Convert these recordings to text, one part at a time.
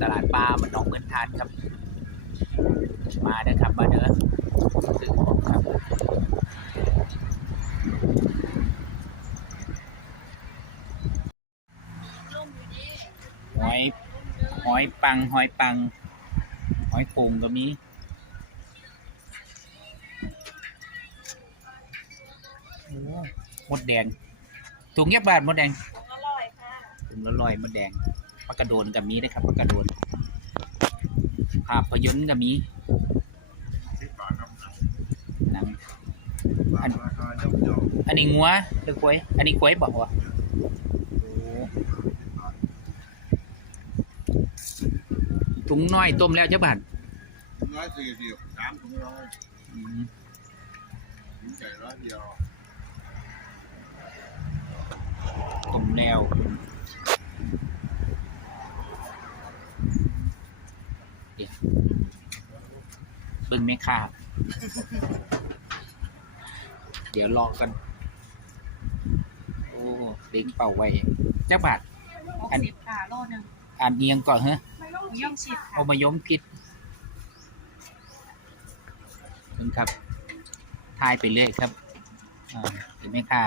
ตลาดปลามันหนองเมืองทานครับ มาเด้อครับมาเด้อซื้อของครับหอยหอยปังหอยปังหอยโขงก็มีโอ้มดแดงถุงเงียบบาทมดแดงอร่อยค่ะถุงละร้อยมดแดง ปลากระโดนกับมีนะครับปลากระโดนภาพยนตร์กับมีหนังอันอันนี้งัวหรือควายอันนี้ควายบอกว่าโอ้ถุงน้อยต้มแล้วเจ้าบ้านร้อยสี่สิบสามถุงร้อยอืมถุงใหญ่ร้อยเดียวต้มแล้ว เดี๋ยวเบิ่งแม่ค้าเดี๋ยวรอกัน โอ้เล้งเป่าไว้เจ้าบาทหกอันสิบค่ะโลหนึ่งอ่านเอียงก่อนเหรอย่องชิดค่ะเอามายมพิษถึงครับทายไปเรื่อยครับอ่าเห็นไหมค่ะ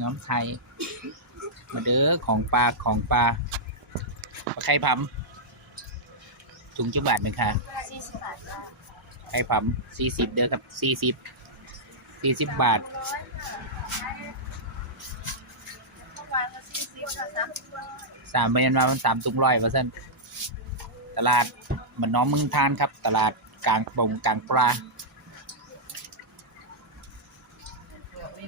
น้อมไทย มาเด้อของปลาของปลาปลาไข่พัม ถุงจุบาทไหมคะสี่สิบบาทค่ะไข่พัมสี่สิบเด้อครับสี่สิบสี่สิบบาททุกวันละสี่สิบค่ะสามสิบสามเมนมามันสามตุงร้อยเปอร์เซ็นต์ตลาดมันน้องเมึงทานครับ ตลาดกลางปงกลางปลามี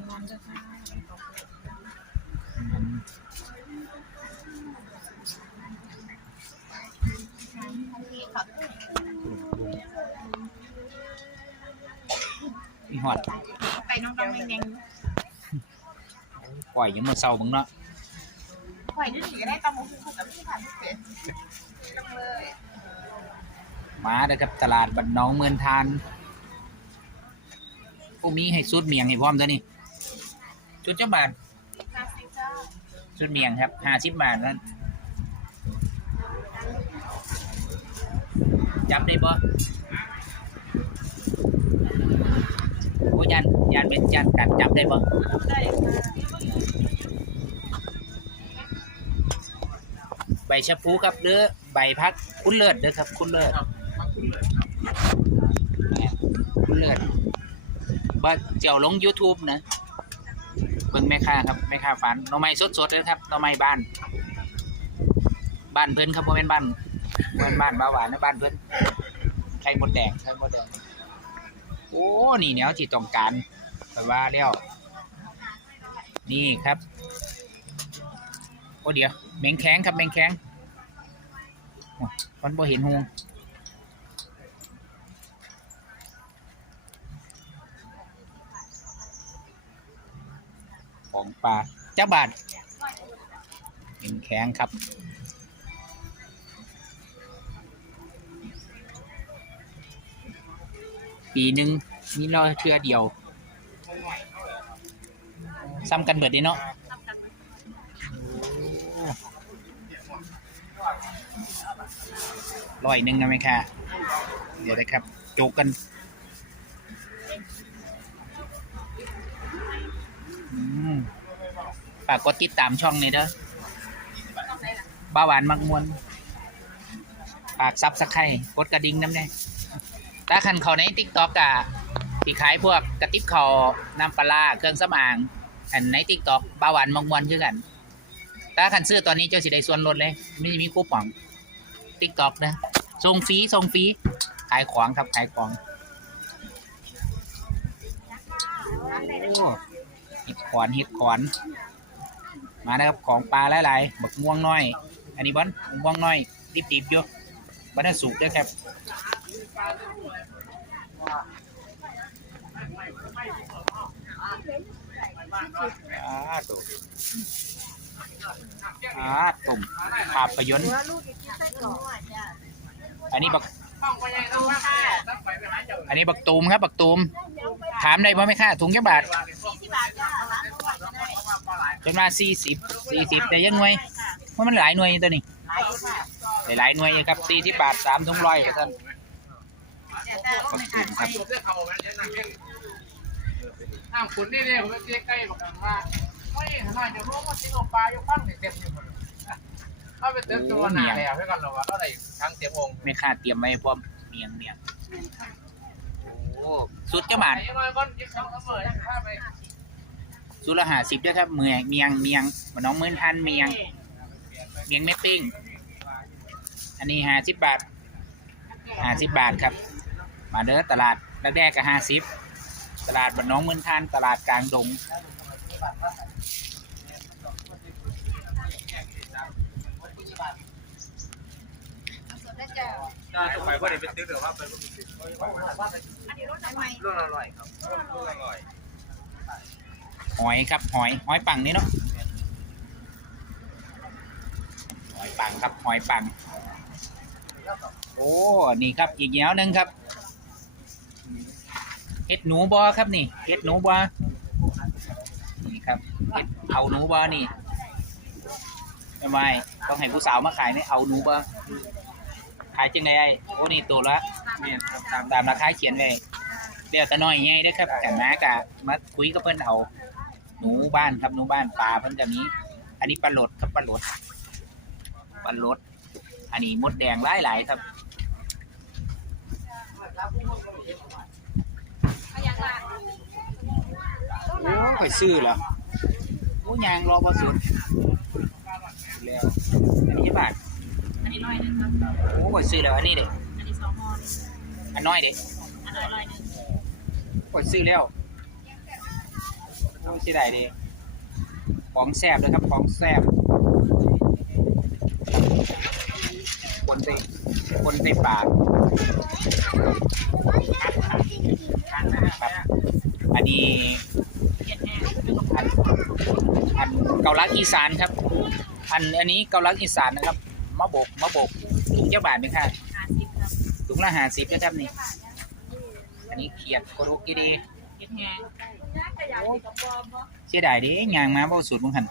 หอดไปน้องกำลังยังปล่อยยังมาเศร้ามึงเนาะหอยที่หนีก็ได้ตำมุกคู่กับพี่ผ่านเป็ดจังเลยมาเด้อครับตลาดบันน้องเมืองทานผู้มีให้สุดเมียงให้พร้อมตัวนี้ชุดเจ้าบาทห้าสิบเจ้าชุดเมียงครับห้าสิบบาทนั้นจับได้บ่ โอ้ยันยันเป็นยันกัดจับได้บ่ได้ค่ะใบชะพูครับหรือใบพักคุณเลิศเด้อครับ คุณเลิศคุณเลิศบ่าเจ้าลง YouTube นะเบิ่งแม่ค้าครับแม่ค้าฝันน่อไม้สดๆเลยครับน่อไม้บ้าน บ้านเพิ่นครับบ่แม่นบ้านบ่แม่นบ้านบ้าหวานนะบ้านเพิ่นไข่มดแดงไข่มดแดง โอ้ นี่แนวที่ต้องการแต่ว่าแล้ว นี่ครับ โอ้เดี๋ยว แมงแข็งครับแมงแข็งมันบ่เห็นหงของปลาเจ้าบาทแมงแข็งครับ ปีหนึ่งมีรอเทือเดียวซ้ำกันเบิดเด้เนาะร้อยหนึ่งนะไหมค่ะ เดี๋ยวนะครับโจกกันฝากกดติดตามช่องนี้เด้อบ้าหวานมักมวนฝากซับสไครต์กดกระดิ่งน้ำเนี่ย ถ้าคันเขาในติ๊กต็อกอะที่ขายพวกกระติบเขาน้ำปลาเครื่องสำอางอันในติ๊กต็อกบาหวานมักมวนคือกัน ถ้าคันซื้อตอนนี้เจ้าสิได้ส่วนลดเลย ไม่มีคูปองติ๊กต็อกนะส่งฟรีส่งฟรีขายของครับขายของเห็ดขอนเห็ดขอน มานะครับของปลาหลายๆบักม่วงน้อย อันนี้บอนม่วงน้อยดิบๆอยู่บันสุกด้วยครับ อาตุอาตุ่มภาพยนตร์ว่าลูกจะกินอันนี้บักอันนี้บักตูมครับบักตูม ถามได้บ่ไหมค่ะถุงแค่บาทสี่สิบาทจนมาสี่สิบสี่สิบแต่ยังหน่วยเพราะมันหลายหน่วยตัวนี้ไปค่ะเอหลายหน่วยครับสี่สิบบาทสามถุงร้อยครับท่าน แต่แต่ก็ไม่ขาดไปน้ำขุนนี่เนี่ยผมเจ๊ใกล้บอกกันว่าโอ้ยทำไมจะรู้ว่าที่ลงปลาอยู่ข้างเต็มอยู่หมดถ้าไปเติมตัวหนาแล้วให้กันเราว่าอะไรทั้งเสียองไม่คาดเตรียมไว้พร้อมเมียงเมียงโอ้สุดเจ้าบาทไอ้น้อยก้อนยิ้มน้องเสมอข้าไปสุดละหาสิบด้วยครับ เมืองเมียงเมียงน้องมื่นพันเมียง เมียงไม่ปิ้ง อันนี้ห้าสิบบาทห้าสิบบาทครับ มาเด้อตลาดแรกๆก็ห้าสิบตลาดบ้านน้องเมืองทานตลาดกลางดงได้ต่อไปว่าเดี๋ยวไปซื้อหรือว่าไปว่าไปซื้อรถทำไมอร่อยครับเรื่องอร่อยหอยครับหอยหอยปังนี่เนาะหอยปังครับหอยปัง โอ้ นี่ครับอีกแนวหนึ่งครับ เห็ดหนูบอครับนี่เห็ดหนูบอนี่ครับเห็ดเอาหนูบอนี่ทำไมต้องให้ผู้สาวมาขายนี่เอาหนูบอขายจังไงไอ้โอ้นี่ตัวละเนี่ยครับตามตามราคาเขียนไว้เดี๋ยวแต่น้อยไงเด้อครับแต่มากะมาคุยกับเพิ่นเอาหนูบ้านครับหนูบ้านปลาเพิ่นจะมีอันนี้ปลาหลดครับปลาหลดปลาหลด อันนี้มดแดงหลายหลายๆครับ โอ้ข่อยซื้อเหรอโอ้ยางรอบ่สุดแล้วอันนี้บาทอันนี้ร้อยหนึงครับโอ้ยซื้อแล้วอันนี้เด็กอันนี้สองหออันน้อยเด็กอันนี้ร้อยหนึงข่อยซื้อแล้วโอ้ยสิได้ด้ของแซ่บเลยครับของแซ่บคนใส่ คนใส่ปากครับอันนี้เกียรติแห้งอันอันเกาลัดอีสานครับอันอันนี้เกาลัดอีสานนะครับมะบกมะบกถุงเจ้าบาทไหมครับห้าสิบครับถุงละห้าสิบนะครับนี่อันนี้เขียดโคโรกิเดเกียรติแห้งเสียดายเดิยางมาบ่สูตรมึงหัน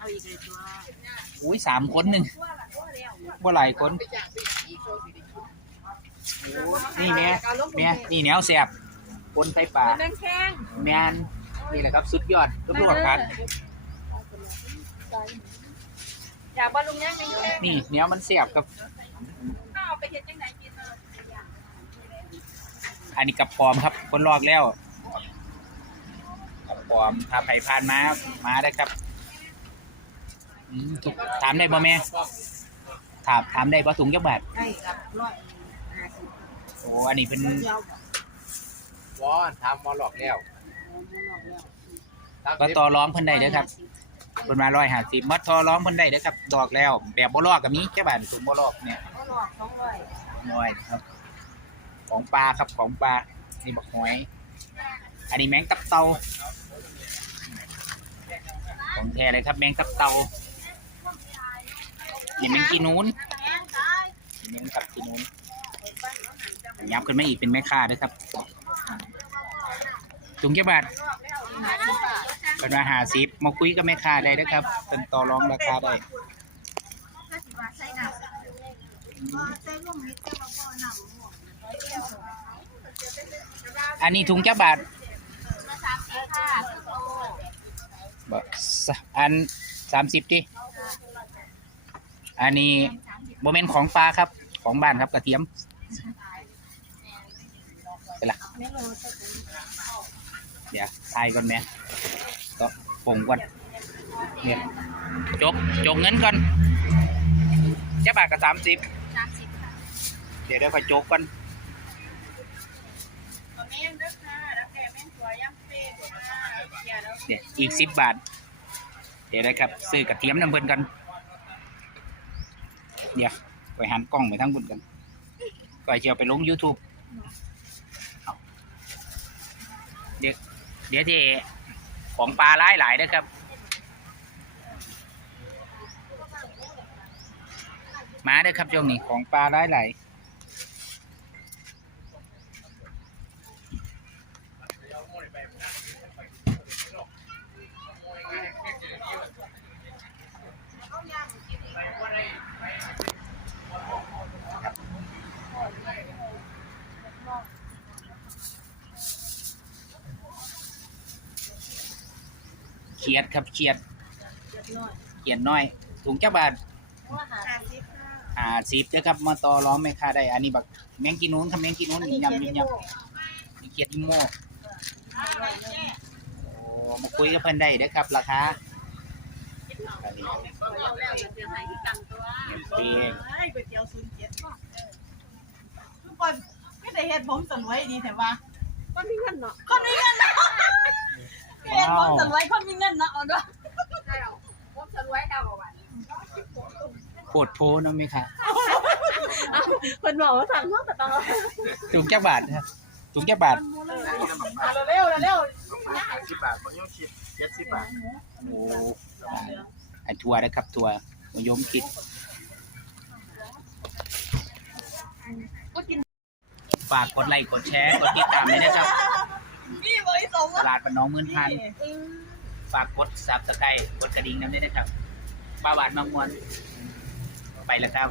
เอาอีกเลยตัวอุ้ยสามคนหนึ่งบ่หลายคนนี่แม่แม่นี่แนวแสบคนไตป่าแม่งแข้งแมนนี่แหละครับสุดยอดตำรวจพัดอยากบอลลุงยังแม่งแข้งนี่แนวมันเสียบครับเอาไปเฮ็ดจังไหนกินอันนี้กับปอมครับคนลอกแล้วกับปอมถ้าไผ่ผ่านมามาได้ครับ อืมถูกถามได้บ่แม่ถามถามได้บ่ถุงจักบาทได้ครับร้อยห้าสิบโอ้อันนี้เป็นเดียววอนทำมอหลอกแล้วก็ต่อร้องเพิ่นได้เด้อครับเพิ่นมาร้อยห้าสิบมัดทอร้องเพิ่นได้เด้อครับ ดอกแล้ว แบบบ่ลอกก็มีจักบาทถุงบ่ลอกเนี่ยก็หลอกสองร้อยน้อยครับ ของปลาครับของปลา นี่บักหอย อันนี้แมงตับเตาของแท้เลยครับ แมงตับเตา นี่แมงกีนูนแมงตับกีนูนยับขึ้นมาอีกเป็นแม่ค้าด้วยครับถุงเก็บบาทเป็นมาหาซิปมาคุยกับแม่ค้าได้ด้วยครับ เป็นต่อรองราคาได้ห้าสิบบาทใส่น้ำใส่ลยอันนี้ถุงเจ้บาทอันสามสิบดิ อันนี้โมเมนต์ของปลาครับ ของบ้านครับกระเทียมเป็นละเดี๋ยวทายก่อนแม่ก็ป่งก่อนเนี่ยจกจกเงินก่อนเจ้าบาทกับสามสิบเดี๋ยวเดี๋ยวไปจกก่อนเด้อค่ะแล้วแกแม่งสวยย่ำเฟ้ค่ะเกียร์แล้วเนี่ยอีกสิบบาท เดี๋ยวได้ครับ ซื้อกระเทียมน้ำเพิ่นกัน เดี๋ยวไปหันกล้องไปทั้งบนกันก่อนจะเอาไปลง YouTube เเดี๋ยวเดี๋ยวที่ของปลาหลายหลายนะครับ มาเด้อครับช่วงนี้ของปลาหลายหลาย เขียดครับเขียดเรียบร้อยเขียดน้อยถุงจักบาทว่าหาสิบค่ะอ่าสิบเด้อครับมาต่อร้องไม่ค่าได้ อันนี้บักแมงกินนู้นครับแมงกินนู้นอันอีนี้กเขียนยำที่ยำโบยำนี่เขียดอีโม่อะไรเนี่ยโอ้มาคุยกับเพิ่นได้เด้อครับราคาอันนี้เอาแล้วจะเสียหายที่ตังตัวเปียกไอ้ก๋วยเตี๋ยวศูนย์เจ็ดเนาะทุกคนไม่ได้เฮ็ดผมสวยดีแต่ว่าคนมีเงินเนาะคนมีเงิน เนาะเฮ็ดผมสวยคนมีเงินเนาะเอาด้วยใช่เอาผมสวยเอาอะโคตรโพเนาะมีค่ะคนบอกว่าสั่งเนาะแต่ต้องถุงจักบาทครับถุงจักบาทเร็วเร็วสิบบาทมันยังคิดเจ็ดสิบบาทโอ้ไอทัวร์นะครับทัวร์มายมคิดก็กินฝากกดไลค์กดแชร์กดติดตามเลยนะครับนี่บริสง ตลาดปานน้องหมื่นพัน ฝากกดซับสไครต์กดกระดิ่งน้ำด้วยนะครับป้าหวานมางมวนไปแล้วครับ